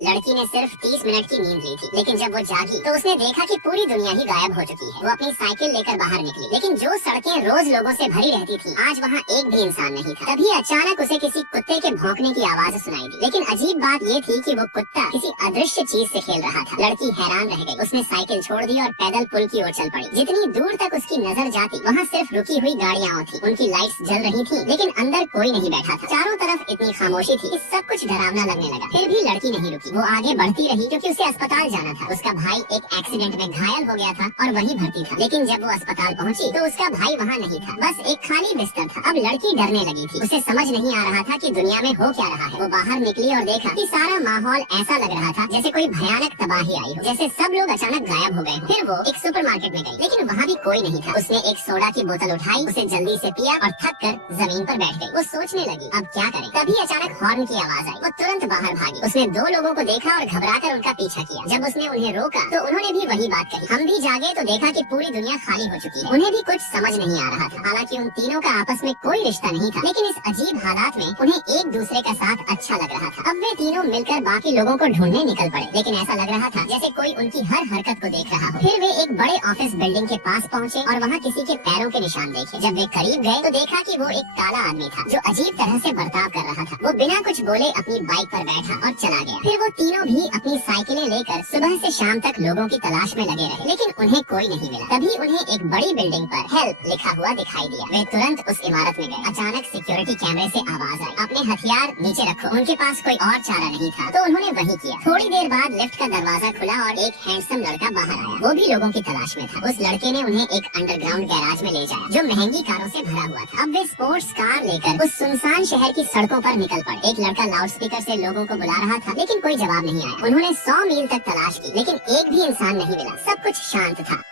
लड़की ने सिर्फ 30 मिनट की नींद ली थी, लेकिन जब वो जागी तो उसने देखा कि पूरी दुनिया ही गायब हो चुकी है। वो अपनी साइकिल लेकर बाहर निकली, लेकिन जो सड़कें रोज लोगों से भरी रहती थी, आज वहाँ एक भी इंसान नहीं था। तभी अचानक उसे किसी कुत्ते के भौंकने की आवाज सुनाई दी, लेकिन अजीब बात ये थी कि वो कुत्ता किसी अदृश्य चीज से खेल रहा था। लड़की हैरान रह गई। उसने साइकिल छोड़ दी और पैदल पुल की ओर चल पड़ी। जितनी दूर तक उसकी नजर जाती, वहाँ सिर्फ रुकी हुई गाड़ियाँ थी। उनकी लाइट्स जल रही थी, लेकिन अंदर कोई नहीं बैठा था। चारों तरफ इतनी खामोशी थी कि सब कुछ डरावना लगने लगा। फिर भी लड़की नहीं रुकी। वो आगे बढ़ती रही क्योंकि उसे अस्पताल जाना था। उसका भाई एक एक्सीडेंट में घायल हो गया था और वहीं भर्ती था। लेकिन जब वो अस्पताल पहुंची तो उसका भाई वहाँ नहीं था, बस एक खाली बिस्तर था। अब लड़की डरने लगी थी। उसे समझ नहीं आ रहा था कि दुनिया में हो क्या रहा है। वो बाहर निकली और देखा कि सारा माहौल ऐसा लग रहा था जैसे कोई भयानक तबाही आई हो, जैसे सब लोग अचानक गायब हो गए हो। फिर वो एक सुपरमार्केट में गई, लेकिन वहाँ भी कोई नहीं था। उसने एक सोडा की बोतल उठाई, उसे जल्दी से पिया और थक कर जमीन पर बैठ गई। वो सोचने लगी अब क्या करे। तभी अचानक हॉर्न की आवाज आई। वो तुरंत बाहर भागी। उसने दो लोगों को देखा और घबराकर उनका पीछा किया। जब उसने उन्हें रोका तो उन्होंने भी वही बात कही। हम भी जागे तो देखा कि पूरी दुनिया खाली हो चुकी है। उन्हें भी कुछ समझ नहीं आ रहा था। हालांकि उन तीनों का आपस में कोई रिश्ता नहीं था, लेकिन इस अजीब हालात में उन्हें एक दूसरे का साथ अच्छा लग रहा था। अब वे तीनों मिलकर बाकी लोगों को ढूंढने निकल पड़े, लेकिन ऐसा लग रहा था जैसे कोई उनकी हर हरकत को देख रहा हो। फिर वे एक बड़े ऑफिस बिल्डिंग के पास पहुँचे और वहाँ किसी के पैरों के निशान देखे। जब वे करीब गए तो देखा कि वो एक काला आदमी था जो अजीब तरह से बर्ताव कर रहा था। वो बिना कुछ बोले अपनी बाइक पर बैठा और चला गया। फिर वो तीनों भी अपनी साइकिलें लेकर सुबह से शाम तक लोगों की तलाश में लगे रहे, लेकिन उन्हें कोई नहीं मिला। तभी उन्हें एक बड़ी बिल्डिंग पर हेल्प लिखा हुआ दिखाई दिया। वे तुरंत उस इमारत में गए। अचानक सिक्योरिटी कैमरे से आवाज आई, अपने हथियार नीचे रखो। उनके पास कोई और चारा नहीं था, तो उन्होंने वही किया। थोड़ी देर बाद लिफ्ट का दरवाजा खुला और एक हैंडसम लड़का बाहर आया। वो भी लोगों की तलाश में था। उस लड़के ने उन्हें एक अंडरग्राउंड गैराज में ले जाया, जो महंगी कारों से भरा हुआ था। अब वे स्पोर्ट्स कार लेकर उस सुनसान शहर की सड़कों पर निकल पड़े। एक लड़का लाउडस्पीकर से लोगों को बुला रहा था, लेकिन कोई जवाब नहीं आया। उन्होंने 100 मील तक तलाश की, लेकिन एक भी इंसान नहीं मिला। सब कुछ शांत था।